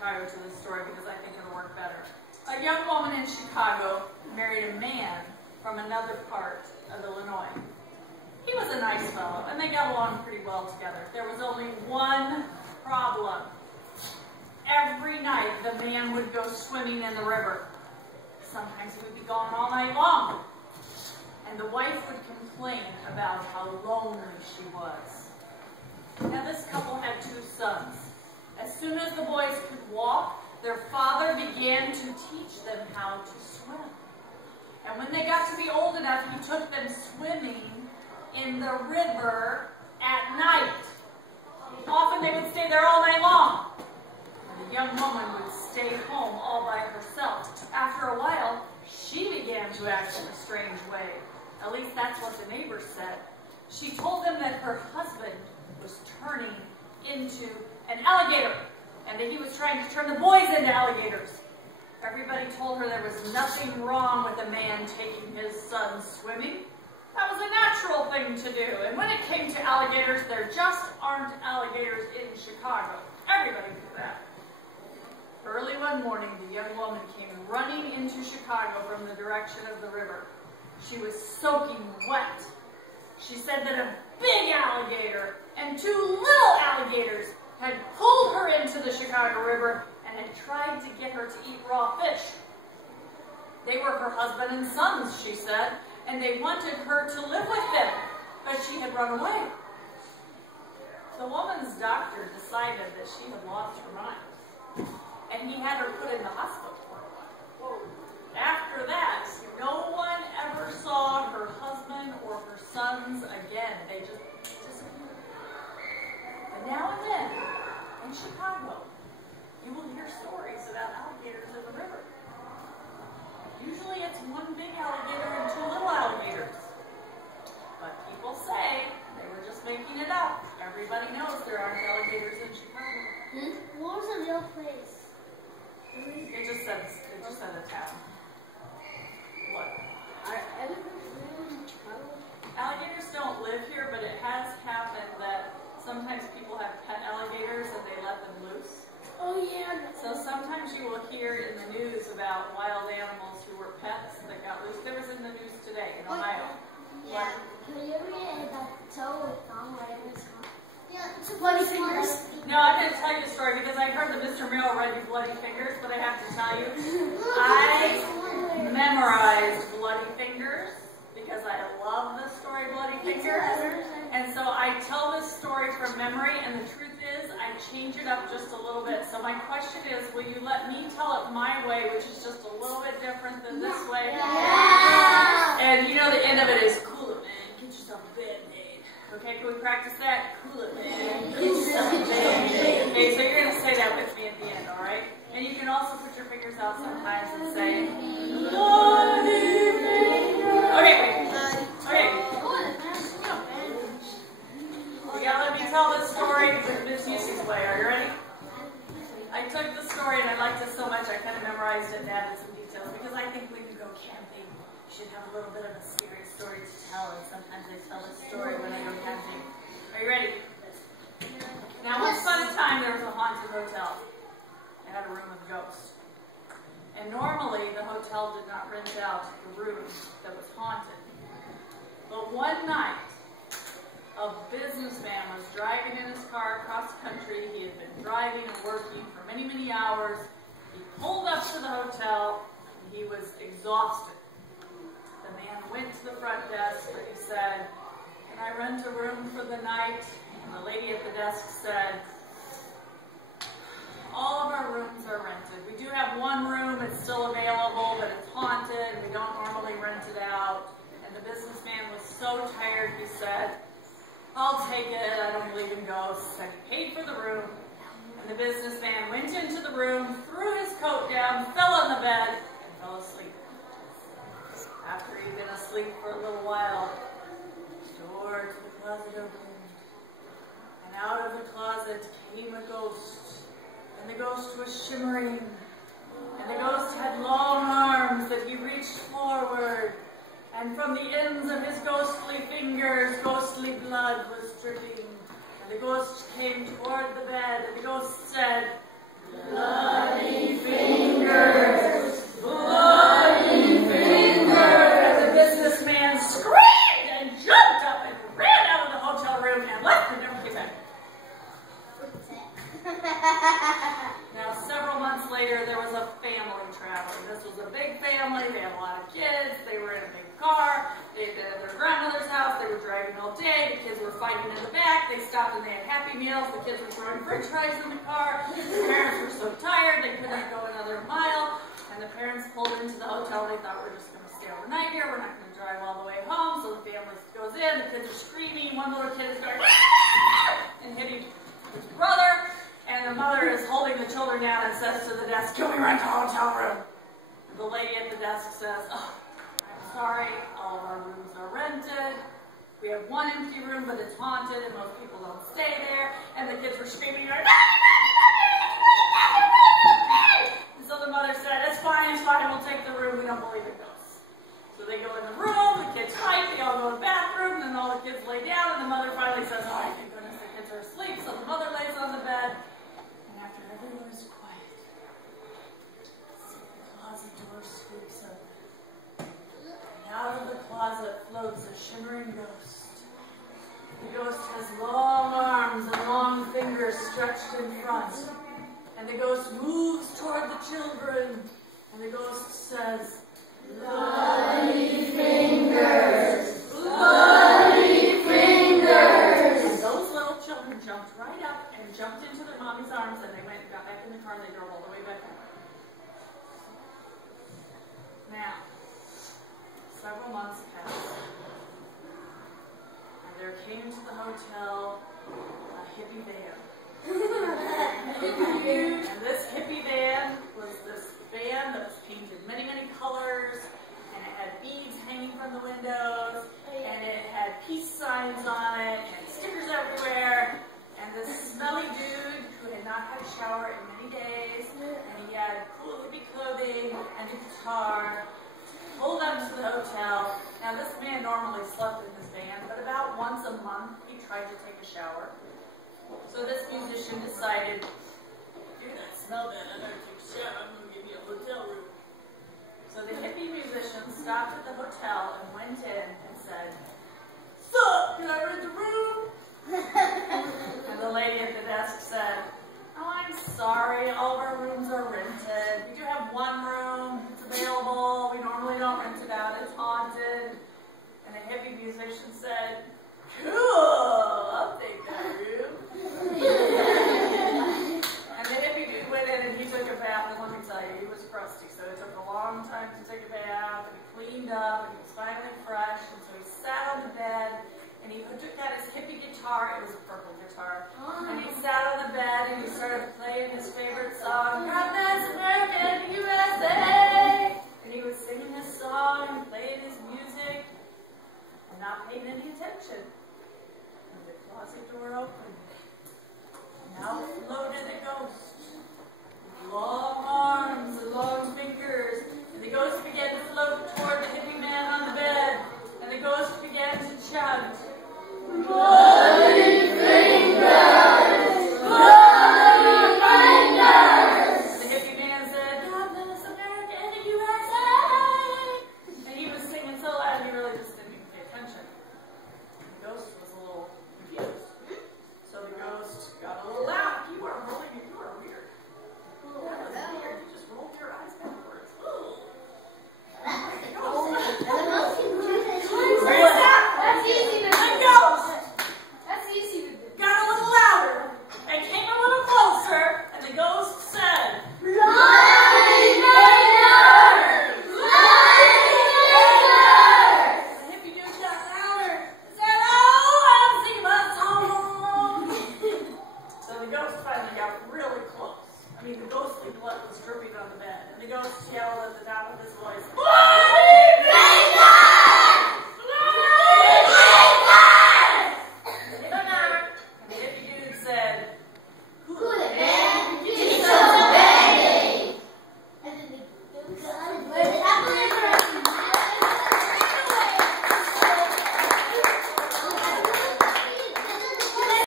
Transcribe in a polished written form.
Chicago to this story because I think it'll work better. A young woman in Chicago married a man from another part of Illinois. He was a nice fellow, and they got along pretty well together. There was only one problem. Every night, the man would go swimming in the river. Sometimes he would be gone all night long. And the wife would complain about how lonely she was. Now, this couple had 2 sons. As soon as the boys could walk, their father began to teach them how to swim. And when they got to be old enough, he took them swimming in the river at night. Often they would stay there all night long. And the young woman would stay home all by herself. After a while, she began to act in a strange way. At least that's what the neighbors said. She told them that her husband was turning into an alligator, and that he was trying to turn the boys into alligators. Everybody told her there was nothing wrong with a man taking his son swimming. That was a natural thing to do. And when it came to alligators, there just aren't alligators in Chicago. Everybody knew that. Early one morning, the young woman came running into Chicago from the direction of the river. She was soaking wet. She said that a big alligator and 2 little alligators had pulled her into the Chicago River and had tried to get her to eat raw fish. They were her husband and sons, she said, and they wanted her to live with them, but she had run away. The woman's doctor decided that she had lost her mind, and he had her put in the hospital for a while. After that, no one ever saw her husband or her sons again. They just disappeared. But now and then, in Chicago, you will hear stories about alligators in the river. Usually it's 1 big alligator and 2 little alligators. But people say they were just making it up. Everybody knows there aren't alligators in Chicago. What was the real place? It just said a town. What? Are elephants real in Chicago? Alligators don't live here, but it has happened that sometimes people have pet alligators and they let them loose. Oh, yeah. So sometimes you will hear in the news about wild animals who were pets that got loose. There was in the news today in Ohio. Yeah. Can you read that toe with thumb, whatever it's called? Yeah, it's a bloody fingers. No, I'm going to tell you a story because I heard that Mr. Merill read you Bloody Fingers, but I have to tell you, I memorized Bloody Fingers because I love the story Bloody Fingers. And so I tell this story from memory, and the truth is I change it up just a little bit. So my question is, will you let me tell it my way, which is just a little bit different than this way? Yeah. And you know the end of it is, cool it, man. Get yourself a Band-Aid. Okay, can we practice that? Cool it, man. Get yourself a Band-Aid. Okay, so you're going to say that with me at the end, all right? And you can also put your fingers out sometimes and say, Bloody Fingers. Okay, wait. Okay. Yeah, let me tell this story with Miss Yusi's way. Are you ready? I took the story and I liked it so much I kind of memorized it and added some details because I think when you go camping, you should have a little bit of a serious story to tell, and sometimes I tell this story when I go camping. Are you ready? Now, once upon a time, there was a haunted hotel. It had a room with ghosts. And normally, the hotel did not rent out the room that was haunted. But one night, a businessman was driving in his car across the country. He had been driving and working for many, many hours. He pulled up to the hotel, and he was exhausted. The man went to the front desk, and he said, "Can I rent a room for the night?" And the lady at the desk said, "All of our rooms are rented. We do have one room, it's still available, but it's haunted. We don't normally rent it out." And the businessman was so tired, he said, "I'll take it, I don't believe in ghosts." And he paid for the room. And the businessman went into the room, threw his coat down, fell on the bed, and fell asleep. After he'd been asleep for a little while, the door to the closet opened. And out of the closet came a ghost. And the ghost was shimmering. And the ghost had long arms that he reached forward. And from the ends of his ghostly fingers, ghostly blood was dripping. And the ghost came toward the bed, and the ghost said, Bloody fingers! Bloody fingers! And the businessman screamed and jumped up and ran out of the hotel room and left and never came back. Now, several months later, there was a family traveling. This was a big family. They had a lot of kids. They were in a big car. They had been at their grandmother's house. They were driving all day. The kids were fighting in the back. They stopped and they had Happy Meals. The kids were throwing french fries in the car. The parents were so tired they couldn't go another mile. And the parents pulled into the hotel. They thought, we're just going to stay overnight here. We're not going to drive all the way home. So the family goes in. The kids are screaming. One little kid is going, "Ah!" and hitting his brother. And the mother is holding the children down and says to the desk, "Can we rent a hotel room?" The lady at the desk says, "Oh, I'm sorry, all of our rooms are rented. We have one empty room, but it's haunted, and most people don't stay there." And the kids were screaming, and so the mother said, it's fine, we'll take the room, we don't believe in ghosts." So they go in the room, the kids fight, they all go to the bathroom, and then all the kids lay down, and the mother finally says, "Oh, thank goodness the kids are asleep." So the mother lays on the bed. After everyone is quiet, the closet door squeaks open, and out of the closet floats a shimmering ghost. The ghost has long arms and long fingers stretched in front, and the ghost moves toward the children, and the ghost says, "Bloody fingers! Bloody fingers!" And those little children jumped right up and jumped into their mommy's arms, and they went and got back in the car, and they drove all the way back home. Now, several months passed, and there came to the hotel a hippie van. And this hippie van was this van that was painted many, many colors, and it had beads hanging from the windows, and it had peace signs on it, and stickers everywhere. And this smelly dude who had not had a shower in many days, and he had cool hippie clothing and a guitar, pulled up to the hotel. Now this man normally slept in his van, but about once a month he tried to take a shower. So this musician decided, dude, I smell bad, I better take a shower, I'm going to give you a hotel room. So the hippie musician stopped at the hotel and went in and said, "Sup, can I rent a room?" And the lady at the desk said, "Oh, I'm sorry, all of our rooms are rented. We do have one room, it's available. We normally don't rent it out, it's haunted." And the hippie musician said, "Cool, I'll take that room." And the hippie dude went in and he took a bath, and let me tell you, he was crusty, so it took a long time to take a bath, and he cleaned up, and he was finally fresh, and so he sat on the bed, and he took out his hippie guitar. It was a purple guitar. And he sat on the bed and he started playing his favorite song, "God Bless America, USA!" And he was singing his song and playing his music and not paying any attention. And the closet door opened. And out floated a ghost with long